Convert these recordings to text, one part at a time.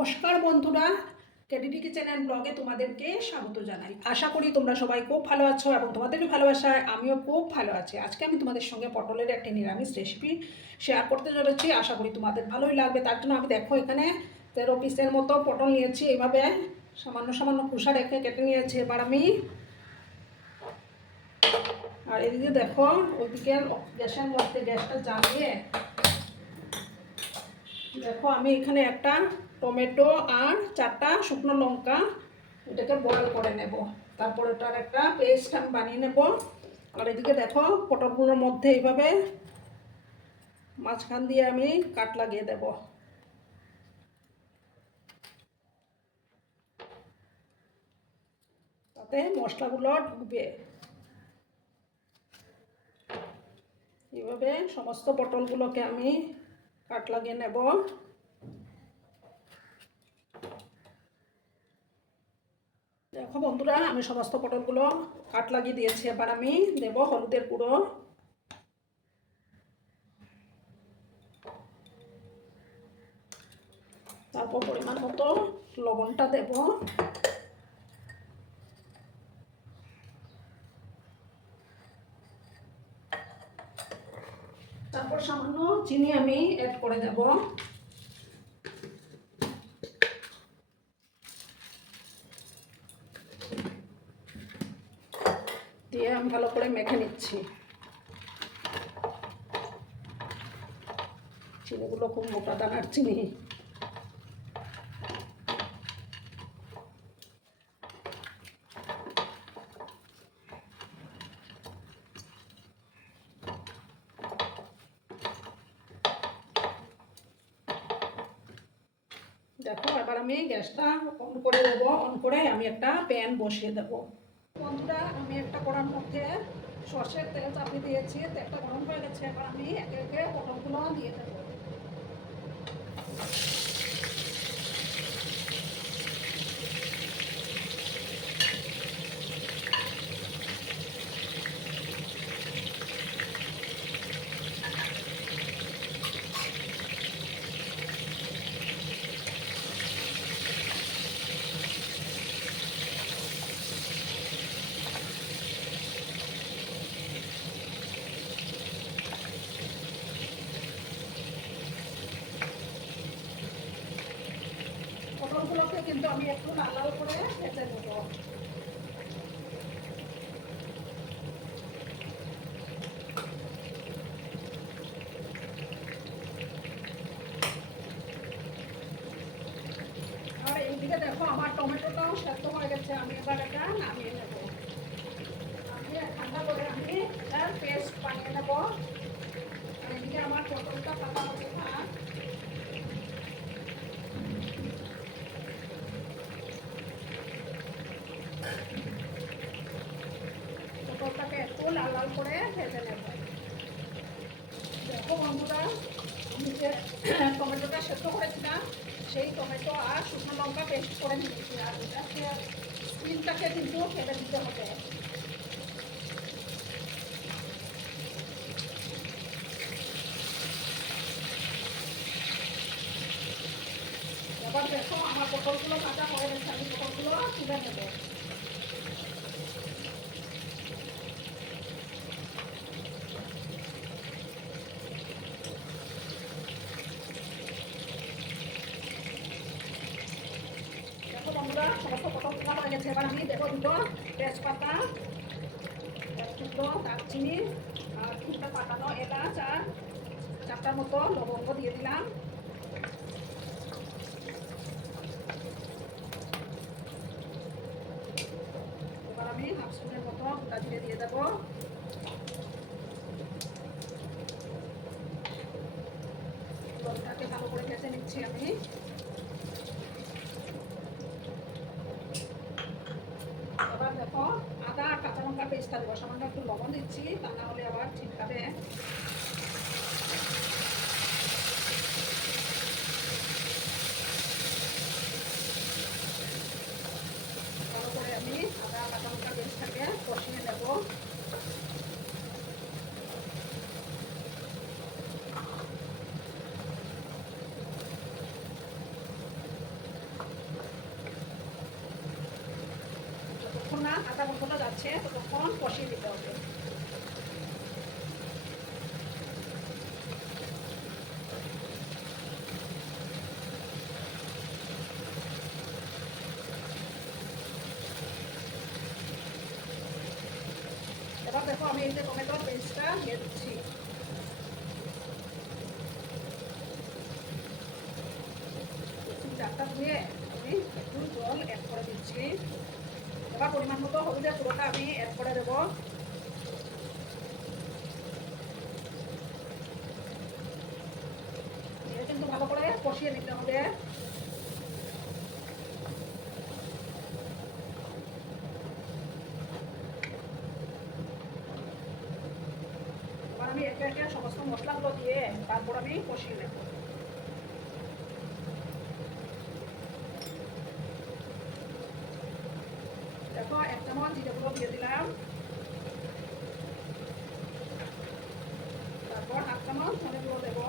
নমস্কার বন্ধুরা KDD and ব্লগে তোমাদেরকে স্বাগত জানাই। আশা করি তোমরা সবাই খুব ভালো আছো এবং তোমাদেরও ভালোবাসায় আমিও খুব ভালো আছি। আজকে আমি তোমাদের সঙ্গে পটলের একটি নিরামিষ রেসিপি শেয়ার করতে চলেছি। আশা করি তোমাদের ভালোই লাগবে। তার জন্য আমি দেখো এখানে তেরো পিসের মতো পটল নিয়েছি। এইভাবে সামান্য সামান্য খোসা রেখে কেটে নিয়েছি। এবার আমি আর এদিকে দেখো ওইদিকে গ্যাসের মধ্যে গ্যাসটা জ্বালিয়ে দেখো আমি এখানে একটা টমেটো আর চারটা শুকনো লঙ্কা এটাকে বয়েল করে নেব। তারপর এটার একটা পেস্ট আমি বানিয়ে নেব। আর এদিকে দেখো, পটলগুলোর মধ্যে এইভাবে মাঝখান দিয়ে আমি কাট লাগিয়ে দেব। তাতে মশলাগুলো ঢুকবে। এইভাবে সমস্ত পটলগুলোকে আমি কাট লাগিয়ে নেব। দেখো বন্ধুরা, আমি সমস্ত পটলগুলো কাট লাগিয়ে দিয়েছি। এবার আমি দেব হলুদের গুঁড়ো। তারপর পরিমাণ মতো লবণটা দেব। তারপর সামান্য চিনি আমি অ্যাড করে দেব দিয়ে আমি ভালো করে মেখে নিচ্ছি। চিনিগুলো খুব মোটা দানার চিনি। দেখো, এবার আমি গ্যাসটা অন করে দেবো, অন করে আমি একটা প্যান বসিয়ে দেবো। বন্ধুরা, আমি একটা কড়ার মধ্যে সর্ষের তেল চাপি দিয়েছি, তেলটা গরম হয়ে গেছে, এবার আমি একে একে পটলগুলো দিয়ে দেবো পটলগুলোকে কিন্তু আমি একটু লাল করে ভেজে নেব আর এইদিকে দেখো, আমার টমেটোটাও সেদ্ধ হয়ে গেছে। আমি এবার এটা নামিয়ে নেব। নামিয়ে ঠান্ডা করে আমি এটার পেস্ট বানিয়ে নেব। আর এদিকে আমার পটলটা পাতা হতে থাক পটলটাকে একটু লাল করে ভেজে নেব। দেখো বন্ধুরা, আমি যে টমেটোটা সেদ্ধ করেছিলাম, সেই টমেটো আর শুকনো লঙ্কা পেস্ট করে নিয়েছি, আর এটাকে স্কিনটাকে কিন্তু ফেলে দিতে হবে। এবার দেখো, আমার পটলগুলো কাঁচা হয়ে গেছে, আমি পটলগুলো তুলে নেব দেখো বন্ধুরা সমস্ত পটল তোলা গেছে এবার আমি দেবো দুটো তেজপাতা দুটো দারচিনি আর তিনটা পাতানো এলাচ আর চারটার মতো লবঙ্গ দিয়ে দিলাম এবার আমি হাফ স্পুনের মতো গোটা জিরে দিয়ে দেবো। লবণটাকে ভালো করে ভেজে নিচ্ছি আমি এবার দেখো আদা পেস্টটা দেবো। সামান্য একটু লবণ দিচ্ছি তা না হলে আবার ছিটকাবে ভালো করে আমি আদা কাঁচা লঙ্কা পেস্টটাকে কষিয়ে নেব যাচ্ছে ততক্ষণ কষিয়ে দিতে হবে। এবার দেখো আমি এই যে টমেটোর পেস্টটা দিয়ে দিচ্ছি চারটা ধুয়ে আমি একটু জল অ্যাড করে দিচ্ছি এবার পরিমাণ মতো হলুদের পুরোটা আমি অ্যাড করে দেবো। কিন্তু ভালো করে কষিয়ে নিতে হবে। আমি একে একে সমস্ত মশলাগুলো দিয়ে তারপর আমি কষিয়ে নেব। দেখো এক চামচ জিরে গুঁড়ো দিয়ে দিলাম। তারপর হাফ চামচ ধনে গুঁড়ো দেবো।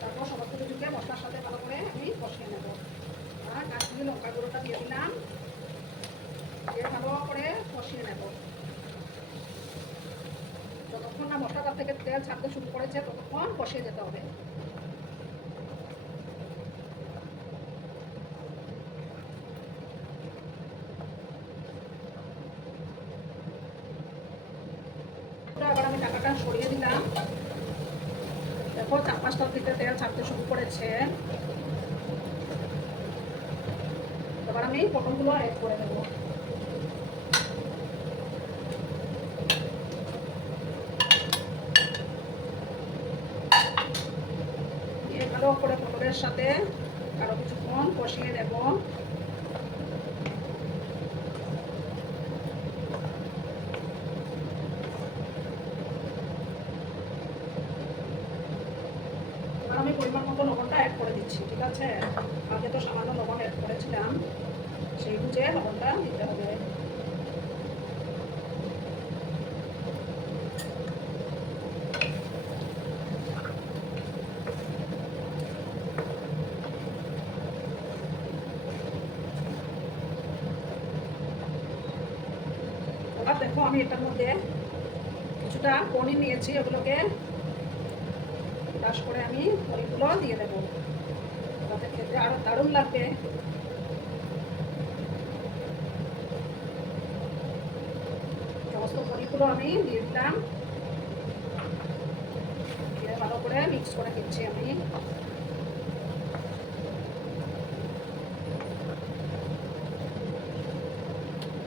তারপর সমস্ত কিছুকে মশলার সাথে ভালো করে আমি কষিয়ে নেব। আর কাশ্মীরি লঙ্কা গুঁড়োটা দিয়ে দিলাম। দিয়ে ভালো করে কষিয়ে নেব। যতক্ষণ না মশলাটার থেকে তেল ছাড়তে শুরু করেছে, ততক্ষণ কষিয়ে যেতে হবে। এবার সরিয়ে দিলাম। দেখো, চার পাঁচটা থেকে তেল ছাড়তে শুরু করেছে। এবার আমি পটলগুলো অ্যাড করে দেবো ভালো করে পটলের সাথে আরও কিছুক্ষণ কষিয়ে দেব এবার আমি পরিমাণ মতো লবণটা অ্যাড করে দিচ্ছি ঠিক আছে? আগে তো সামান্য লবণ অ্যাড করেছিলাম। সেই বুঝে লবণটা দিতে হবে। দেখো আমি এটার মধ্যে কিছুটা পনির নিয়েছি, ওগুলোকে করে আমি পনিরগুলো দিয়ে দেবো। খেতে আরও দারুণ লাগবে সমস্ত পনিরগুলো আমি দিয়ে দিলাম। ভালো করে মিক্স করে দিচ্ছি আমি।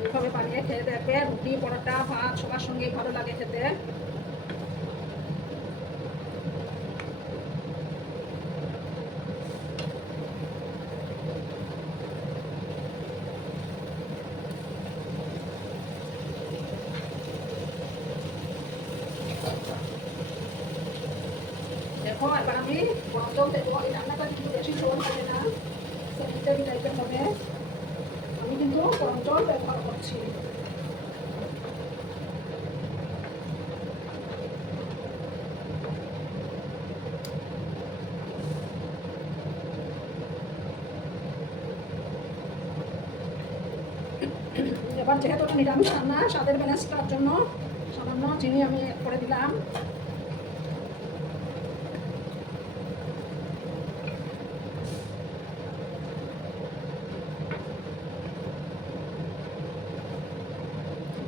এইভাবে বানিয়ে খেয়ে দেখবে রুটি, পরোটা, ভাত, সবার সঙ্গেই ভালো লাগে খেতে দেখো এবার আমি গরম জল দেবো এই রান্নাটা কিন্তু বেশি জল হবে না সেমিটারি টাইপের হবে আমি কিন্তু জল ব্যবহার করছি। এবার যেহেতু নিরামিষ রান্না, স্বাদের ব্যালেন্সটার জন্য সামান্য চিনি আমি করে দিলাম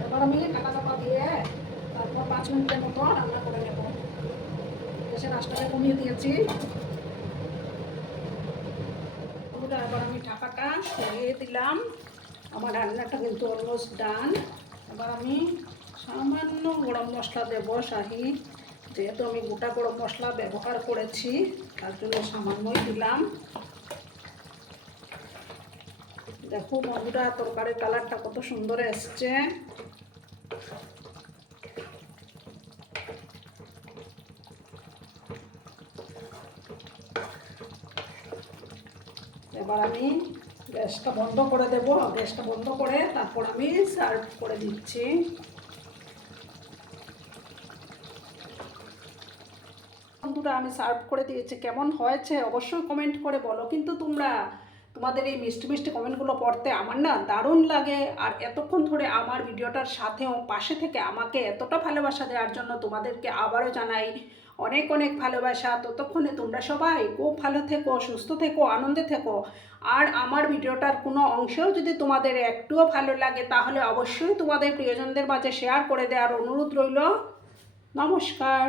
এবার আমি ঢাকা চাপা দিয়ে তারপর পাঁচ মিনিটের মতো রান্না করে নেব। গ্যাসের আঁচটাকে কমিয়ে দিয়েছি। এবার আমি ঢাকাটা সরিয়ে দিলাম। আমার রান্নাটা কিন্তু অলমোস্ট ডান এবার আমি সামান্য গরম মশলা দেব শাহি। যেহেতু আমি গোটা গরম মশলা ব্যবহার করেছি, তার জন্য সামান্যই দিলাম। দেখো বন্ধুরা, তরকারির কালারটা কত সুন্দর এসছে। এবার আমি গ্যাসটা বন্ধ করে দেব। গ্যাসটা বন্ধ করে তারপর আমি সার্ভ করে দিচ্ছি। বন্ধুরা, আমি সার্ভ করে দিয়েছি। কেমন হয়েছে অবশ্যই কমেন্ট করে বলো। কিন্তু তোমরা তোমাদের এই মিষ্টি মিষ্টি কমেন্টগুলো পড়তে আমার না দারুণ লাগে। আর এতক্ষণ ধরে আমার ভিডিওটার সাথেও পাশে থেকে আমাকে এতটা ভালোবাসা দেওয়ার জন্য তোমাদেরকে আবারও জানাই অনেক অনেক ভালোবাসা। ততক্ষণে তোমরা সবাই খুব ভালো থেকো, সুস্থ থেকো, আনন্দে থেকো। আর আমার ভিডিওটার কোনো অংশেও যদি তোমাদের একটুও ভালো লাগে তাহলে অবশ্যই তোমাদের প্রিয়জনদের মাঝে শেয়ার করে দেওয়ার অনুরোধ রইল। নমস্কার।